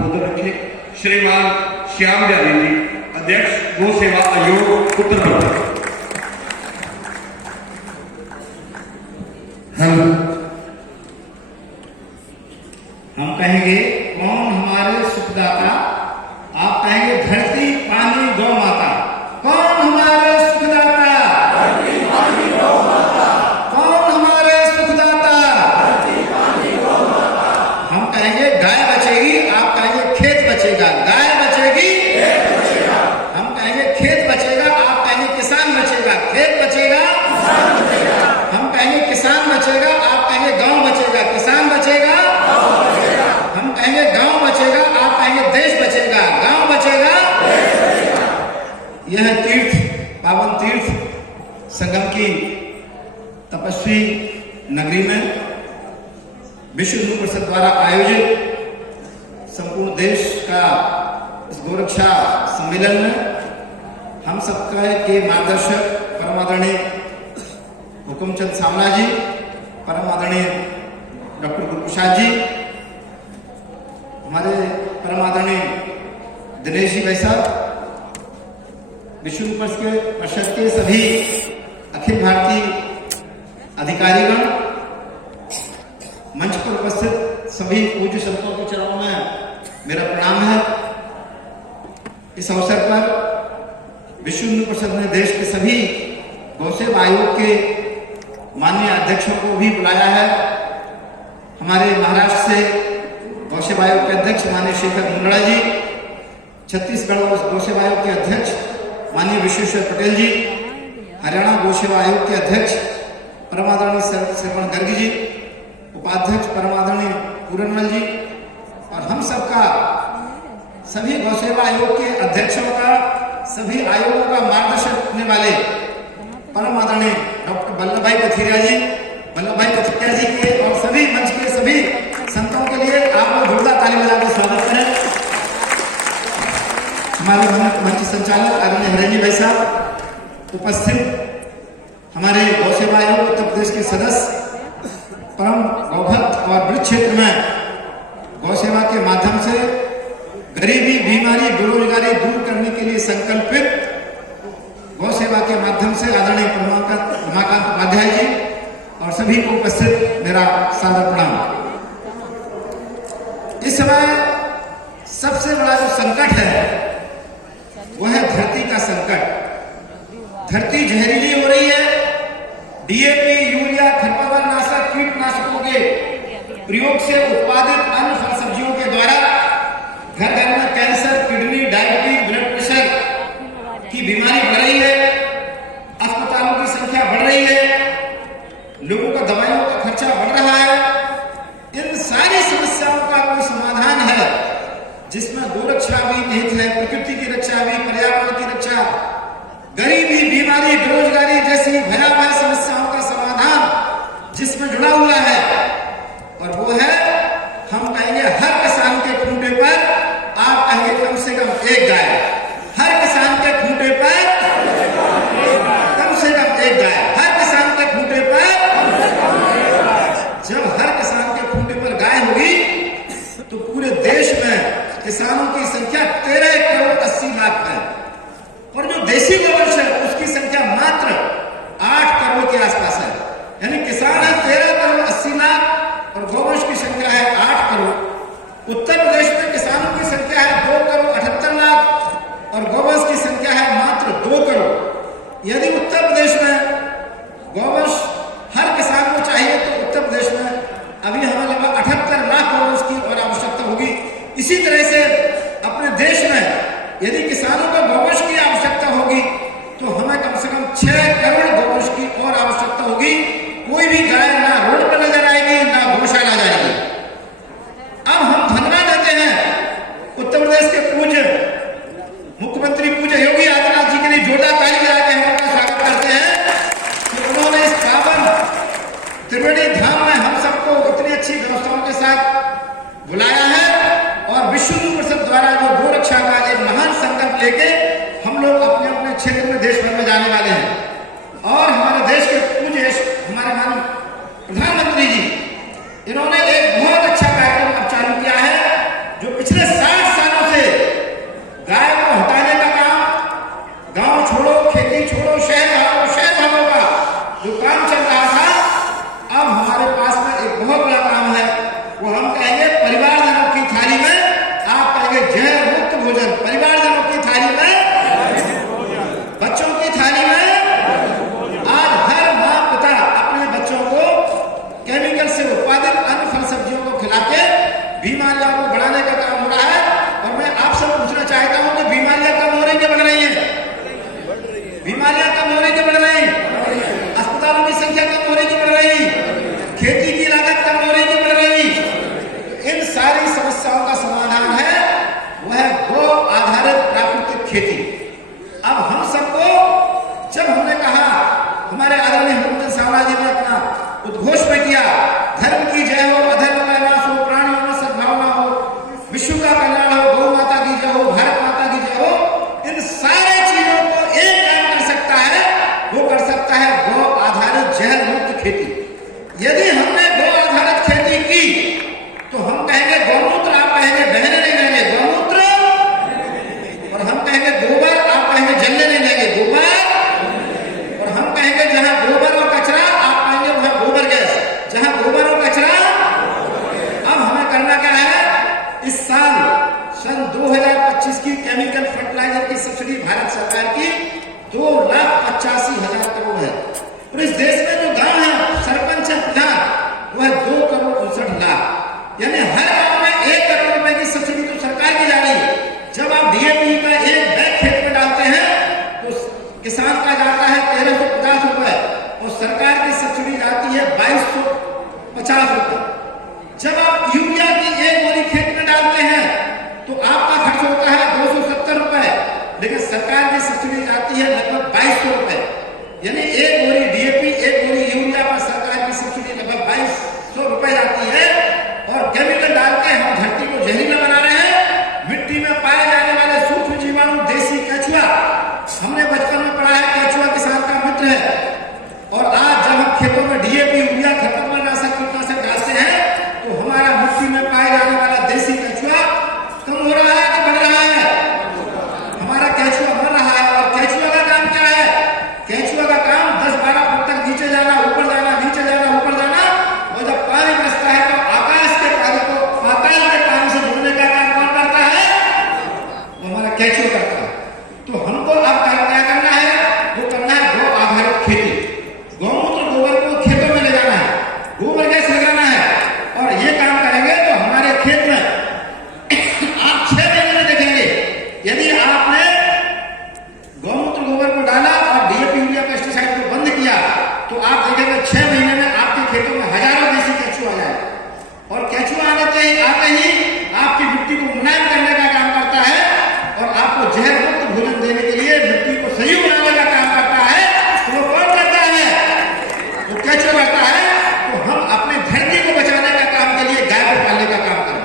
संबोधन रखे श्रीमान श्याम बिहारी जी, अध्यक्ष गौ सेवा आयोग उत्तर प्रदेश। हम कहेंगे कौन हमारे सुखदाता, आप कहेंगे धरती पानी गौ माता। कौन हमारे सुखदाता? धरती पानी गौ माता। कौन हमारे सुखदाता? धरती पानी गौ माता। हम कहेंगे गाय बचेगी, आप कहेंगे खेत बचेगा। गाय बचेगी, खेत बचेगा। हम कहेंगे खेत बचेगा, आप कहेंगे किसान बचेगा। खेत बचेगा, किसान बचेगा। हम कहेंगे किसान बचेगा, आप कहेंगे गांव बचेगा। किसान बचेगा, हम कहेंगे गांव बचेगा, आप कहेंगे देश बचेगा। गांव बचेगा, देश बचेगा। यह तीर्थ, पावन तीर्थ संगम की तपस्वी नगरी में विश्व हिंदू परिषद द्वारा आयोजित संपूर्ण देश का इस गोरक्षा सम्मेलन में हम सबका के मार्गदर्शक परम आदरणीय हुकुमचंद सामना जी, परम आदरणीय डॉक्टर गुरुप्रसाद जी, हमारे परम आदरणीय दिनेश जी भाई साहब, विश्व परिषद के सभी अखिल भारतीय अधिकारीगण, मंच पर उपस्थित सभी पूज्य संतों के चरणों में मेरा प्रणाम है। इस अवसर पर विश्व हिंदू परिषद ने देश के सभी गौ सेवा आयोग के माननीय अध्यक्षों को भी बुलाया है। हमारे महाराष्ट्र से गौ सेवा आयोग के अध्यक्ष माननीय शेखर मुंडड़ा जी, छत्तीसगढ़ गौ सेवा आयोग के अध्यक्ष माननीय विश्वेश्वर पटेल जी, हरियाणा गौ सेवा आयोग के अध्यक्ष परम आदरणीय श्रवण गर्ग जी, उपाध्यक्ष परम आदरणीय पूरनमल जी, और हम सबका सभी गौ सेवा आयोग के अध्यक्षों का, सभी आयोगों का मार्गदर्शन करने वाले परम आदरणीय डॉक्टर वल्लभ भाई कथरिया जी के और सभी मंच के सभी संतों के लिए आप लोग जोरदार ताली बजाकर स्वागत करें। हमारे मंच संचालक आदरणीय हरेंद्र जी भाई साहब, उपस्थित हमारे गौ सेवा आयोग उत्तर प्रदेश के सदस्य, परम गौभक्त और वृक्ष क्षेत्र में गौ सेवा के माध्यम से गरीबी, बीमारी, बेरोजगारी दूर करने के लिए संकल्पित गौ सेवा के माध्यम से आदरणीय रमाकांत उपाध्याय जी और सभी को उपस्थित मेरा सादर प्रणाम। इस समय सबसे बड़ा जो संकट है वह है धरती का संकट। धरती जहरीली हो रही है। डीएपी, यूरिया, खरपतवारनाशक, कीटनाशकों के प्रयोग से उत्पादित अन्य फल सब्जियों के द्वारा घर घर में cancer, kidney, diabetes, blood pressure की बीमारी बढ़ रही है। अस्पतालों की संख्या बढ़ रही है। लोगों का दवाइयों का खर्चा बढ़ रहा है। इन सारी समस्याओं का कोई समाधान है जिसमें गोरक्षा भी निहित है, प्रकृति की रक्षा भी, पर्यावरण की रक्षा, गरीबी, बीमारी, बेरोजगारी जैसी भयावह समस्याओं का समाधान जिसमें जुड़ा हुआ है, और वो है हम कहेंगे हर किसान के खूंटे पर, आप कहेंगे कम से कम एक गाय। हर किसान के खूंटे पर कम से कम एक गाय। हर किसान के खूंटे पर, जब हर किसान के खूंटे पर गाय होगी तो पूरे देश में किसानों की संख्या 13 करोड़ 80 लाख है, और जो देसी गोवंश है उसकी संख्या मात्र 8 करोड़ के आसपास है। यानी किसान है 13 करोड़ 80 लाख और गोवंश की संख्या है 8 करोड़। उत्तर प्रदेश में किसानों की संख्या है 2 करोड़ 78 लाख और गोवंश की संख्या है मात्र 2 करोड़। यदि उत्तर प्रदेश में गोवंश हर किसान को चाहिए तो उत्तर प्रदेश में अभी हमें लगभग 78 लाख गोवंश की और आवश्यकता होगी। इसी तरह से अपने देश में यदि किसानों को गोवंश की आवश्यकता होगी तो हमें कम से कम 6 करोड़ गोवंश की और आवश्यकता होगी। कोई भी गाय ना रोड पर नजर आएगी ना गौशाला जाएगी। अब हम धन्यवाद देते हैं उत्तर प्रदेश के पूज्य मुख्यमंत्री पूज्य योगी आदित्यनाथ जी के लिए जोरदार ताली बजाते हैं, उनका स्वागत करते हैं कि उन्होंने इस पावन त्रिवेणी धाम में हम सबको इतनी अच्छी व्यवस्थाओं के साथ बुलाया है, और विश्व हिंदू परिषद द्वारा जो गोरक्षा का एक महान संकल्प लेके हम लोग अपने अपने क्षेत्र में देश भर में जाने वाले हैं, और हमारे देश के चाहता हूं कि बीमारियां कम हो रही है, बढ़ रही हैं? बीमारियां कम हो रही है, बढ़ रही? अस्पतालों की संख्या कम हो रही है, बढ़ रही? खेती की लागत कम हो रही है, बढ़ रही? इन सारी समस्याओं का समाधान है वह है गौ आधारित प्राकृतिक खेती। अब हम सबको, जब हमने कहा, हमारे आदरणीय मुख्यमंत्री साहब जी ने अपना उद्घोष में किया, धर्म की जय हो, अधर्म का नाश हो, प्राणियों में सद्भावना हो, विश्व का कल्याण हो, गौ माता की जय हो, भारत माता की जय हो, इन सारे चीजों को एक काम कर सकता है, वो कर सकता है गौ आधारित जहर मुक्त खेती। यदि हमने गौ आधारित खेती की तो हम कहेंगे गौमूत्र, आप कहेंगे बहने नहीं देंगे गौमूत्र, और हम कहेंगे गोबर, आप कहेंगे जलने नहीं देंगे गोबर, और हम कहेंगे जहां गोबर और कचरा, आप कहेंगे वहां गोबर गैस, जहां गोबर और कचरा। अब हमें करना क्या है? इस साल सन 2025 की केमिकल फर्टिलाइजर की सब्सिडी भारत सरकार की 2,85,000 करोड़ है, और इस देश में जो गांव है, सरपंच है, प्रधान, वह 2,59,00,000, यानी हर गांव में 1 करोड़ रुपए की सब्सिडी तो सरकार की जा रही है। जब आप डीएपी का एक बैग खेत में डालते हैं तो किसान का जाता है 1,350 रुपए, और सरकार की सब्सिडी जाती है 2,250 रुपए। जब आप यूरिया की एक बोरी खेत में डालते हैं तो आपका खर्च होता है 270 रुपए, लेकिन सरकार की सब्सिडी जाती है लगभग 2,200 रुपए, यानी एक बोरी डीएपी, एक बोरी यूरिया पर सरकार की सब्सिडी लगभग 2,200 रुपए जाती है। और केमिकल डाल के हम धरती को जहरीला बना रहे हैं। मिट्टी में पाए जाने वाले सूक्ष्म जीवाणु, देसी केचुआ, हमने बचपन में पढ़ा है केचुआ किसान का मित्र है, और आज जब हम खेतों में डीएपी, यूरिया, खरपतवारनाशक, कीटनाशक डालते हैं तो हमारा मिट्टी में पाए जाने वाला देसी केचुआ कम हो रहा है कि बढ़ रहा है? हमारा केचुआ बढ़ रहा है। और केचुआ का काम क्या है? केचुआ का काम 10-12 फुट तक नीचे जाना, ऊपर जाना, नीचे जाना, ऊपर जाना, और जब पानी बरसता है तो आकाश के पानी को पाताल के पानी से जोड़ने का काम कौन करता है? वो हमारा केचुआ करता है। तो हमको अब क्या करना है? वो करना है गौ आधारित खेती। गौमूत्र, गोबर को खेतों में ले जाना है, गोबर गैस लगाना है, और ये काम करेंगे तो हमारे खेत में आप 6 महीने में देखेंगे, यदि आपने गौमूत्र, गोबर को डाला और डीएपी, यूरिया, पेस्टिसाइड को बंद किया, तो आप देखेंगे 6 महीने में आपके खेतों में हजारों देसी केचुआ आ जाए। और केचुआ आते ही आपकी मिट्टी को मुलायम करने का काम करता है, और आपको जहर मुक्त भोजन देने के लिए मिट्टी को सही बनाने का काम करता है। तो वो कौन करता है? वो केचुआ करता है। तो हम अपने धरती को बचाने का काम के लिए गाय को पालने का काम करें।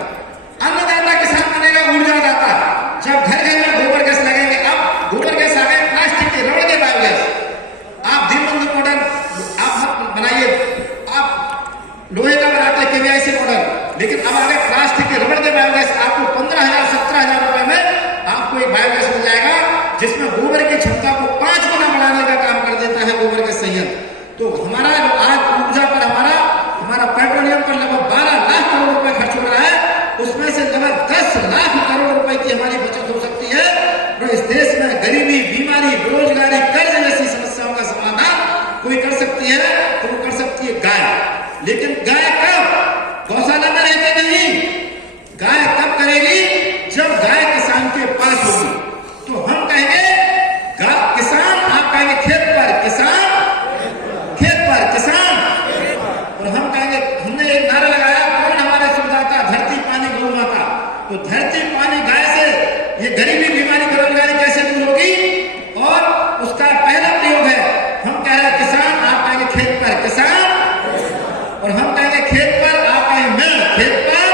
अन्नदाता किसान बनेगा ऊर्जादाता। जब घर घर में गोबर गैस लगेंगे, अब गोबर गैस आ गए, प्लास्टिक के, रबड़ के बायोगैस। आप दीनबंधु मॉडल आप मत बनाइए, आप लोहे का बनाते केवीआईसी मॉडल, लेकिन अब आगे प्लास्टिक के, रबड़ के बायोगैस। आपको 15,000-17,000 रुपए में आपको एक बायोगैस मिल जाएगा, जिसमें गोबर की क्षमता को 5 गुना बढ़ाने का काम कर देता है गोबर के संयंत्र। तो हमारा जो आज ऊर्जा पर हमारा पेट्रोलियम पर लगभग 12 लाख करोड़ रुपए खर्च हो रहा है, उसमें से लगभग 10 लाख करोड़ रुपए की हमारी बचत हो सकती है। और इस देश में गरीबी, बीमारी, बेरोजगारी, कर्ज जैसी समस्याओं का समाधान कोई कर सकती है, तो वो कर सकती है गाय। लेकिन गाय कब? गौशाला में रहते नहीं। गाय कब करेगी? जब गाय किसान के पास होगी। तो हम कहेंगे किसान, आप कहेंगे खेत पर किसान, खेत पर किसान, और हम कहेंगे, हमने एक नारा लगाया, कौन हमारे सुरदाता? धरती, पानी, गौ माता। तो धरती, पानी, गाय से ये गरीबी, बीमारी, बेरोजगारी कैसे दूर होगी? और उसका पहला प्रयोग है, हम कह रहे हैं किसान, आप कहेंगे खेत पर किसान, और हम कहेंगे खेत पर, आप कहेंगे मेड़, खेत पर,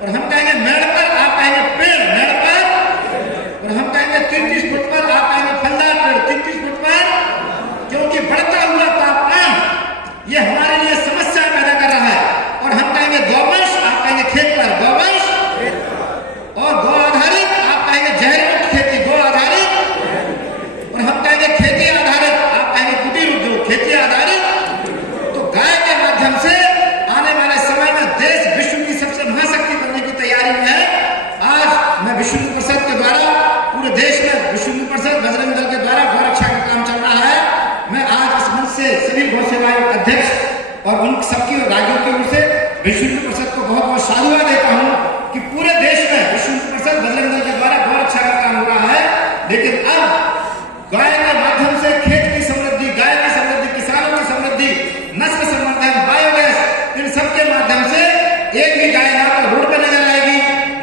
और हम कहेंगे मेड़ पर, आप कहेंगे पेड़, मेड़ पर, और हम कहेंगे 33 फुट पर, आप कहेंगे फलदार पेड़ 33 फुट पर। क्योंकि बढ़ता हुआ तापमान ये हमारे लिए समस्या पैदा कर रहा है। और हम कहेंगे गौवंश, आप कहेंगे खेत पर गौवंश, और गौ आधारित, आप कहेंगे जहर मुक्त खेती, गौ आधारित, और हम कहेंगे खेती आधारित, आप कहेंगे कुटीर उद्योग, खेती आधारित। तो गाय के माध्यम से आने वाले समय में देश विश्व की सबसे महाशक्ति बनने की तैयारी में है। आज मैं विश्व हिंदू परिषद के द्वारा, पूरे देश में विश्व हिंदू परिषद, बजरंग दल के द्वारा गौ रक्षा का काम चल रहा है। मैं आज इस मंच से सभी गौ सेवा आयोग अध्यक्ष और उन सबकी राज्यों की ओर से विश्व हिंदू परिषद को बहुत बहुत साधुवाद देता हूं कि पूरे देश में विश्व हिंदू परिषद, बजरंग दल के द्वारा गौ रक्षा लेकिन अब गाय के माध्यम से खेत की समृद्धि, गाय की समृद्धि, किसानों की समृद्धि, नस्ल संवर्धन, बायोगैस, इन सबके माध्यम से एक भी गाय ना तो रोड पे नजर आएगी,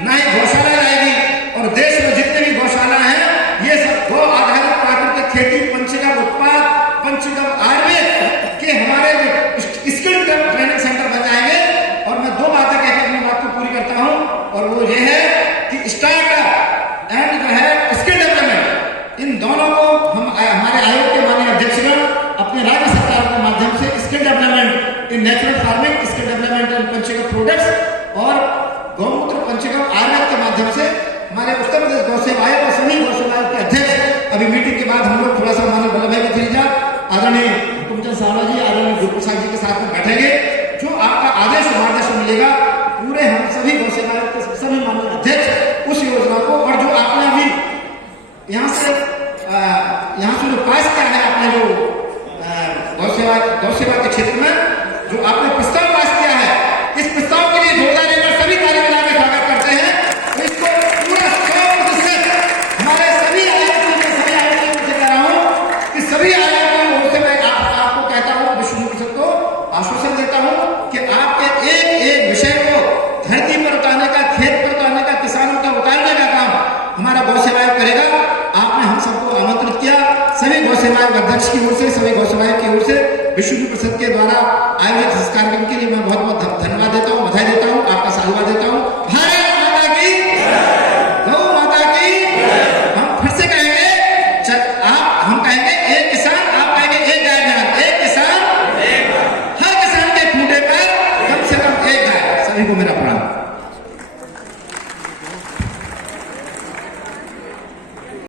ना ही गौशाला रहेगी। और देश में जितने भी गौशाला हैं, ये सब गौ आधारित प्राकृतिक खेती, पंचगव्य उत्पाद, पंचगव्य आयुर्वेद के हमारे स्किल ट्रेनिंग सेंटर बन जाएंगे। और मैं दो बातें कहकर अपनी बात को पूरी करता हूं, और वो ये है कि स्टार्टअप एंड जो है स्किल डेवलपमेंट, इन दोनों को हम हमारे आयोग के माननीय अध्यक्षगण अपने राज्य सरकार के माध्यम से skill development in natural farming, skill development in panchagavya products और गौमूत्र पंचगव्य आयुर्वेद के माध्यम से हमारे उत्तर प्रदेश गौ सेवा आयोग और सभी गौ सेवा आयोग के अध्यक्ष, अभी मीटिंग के बाद हम लोग थोड़ा सा माननीय वल्लभ भाई भतीजा, आदरणीय हुकुमचंद सावला जी, आदरणीय गुरु प्रसाद जी के साथ में बैठेंगे। जो आपका आदेश और मार्गदर्शन मिलेगा, पूरे हम सभी गौ सेवा आयोग के सभी माननीय अध्यक्ष उस योजना को, और जो आपने अभी यहाँ से जो पास किया है, आपने जो गौ सेवा के क्षेत्र में जो आपने प्रस्ताव पास किया है, इस प्रस्ताव के लिए जोरदार लेकर सभी कार्यकर्ता में स्वागत करते हैं। तो इसको पूरा 100% हमारे सभी आयोजकों से कह रहा हूं कि सभी आयोजकों से मैं आपको कहता हूं, विश्व हिंदू परिषद को आश्वासन देता हूं कि आपके एक एक विषय को धरती पर उतारने का, खेत पर उतारने का, किसानों का उतारने का काम हमारा गौ सेवा आयोग करेगा। आपने हम सबको आमंत्रित किया, सभी गौ सेवा आयोग अध्यक्ष की ओर से, सभी गौ सेवा आयोग की ओर से, विश्व हिंदू परिषद के द्वारा आयोजित इस कार्यक्रम के लिए मैं बहुत बहुत धन्यवाद देता हूँ, बधाई देता हूँ, आपका साधुवाद देता हूँ। भारत माता की, गौ माता की। हम फिर से कहेंगे, हम कहेंगे एक किसान, आप कहेंगे एक गाय जहां, एक किसान, हर किसान के खूंटे पर कम से कम एक गाय। सभी को मेरा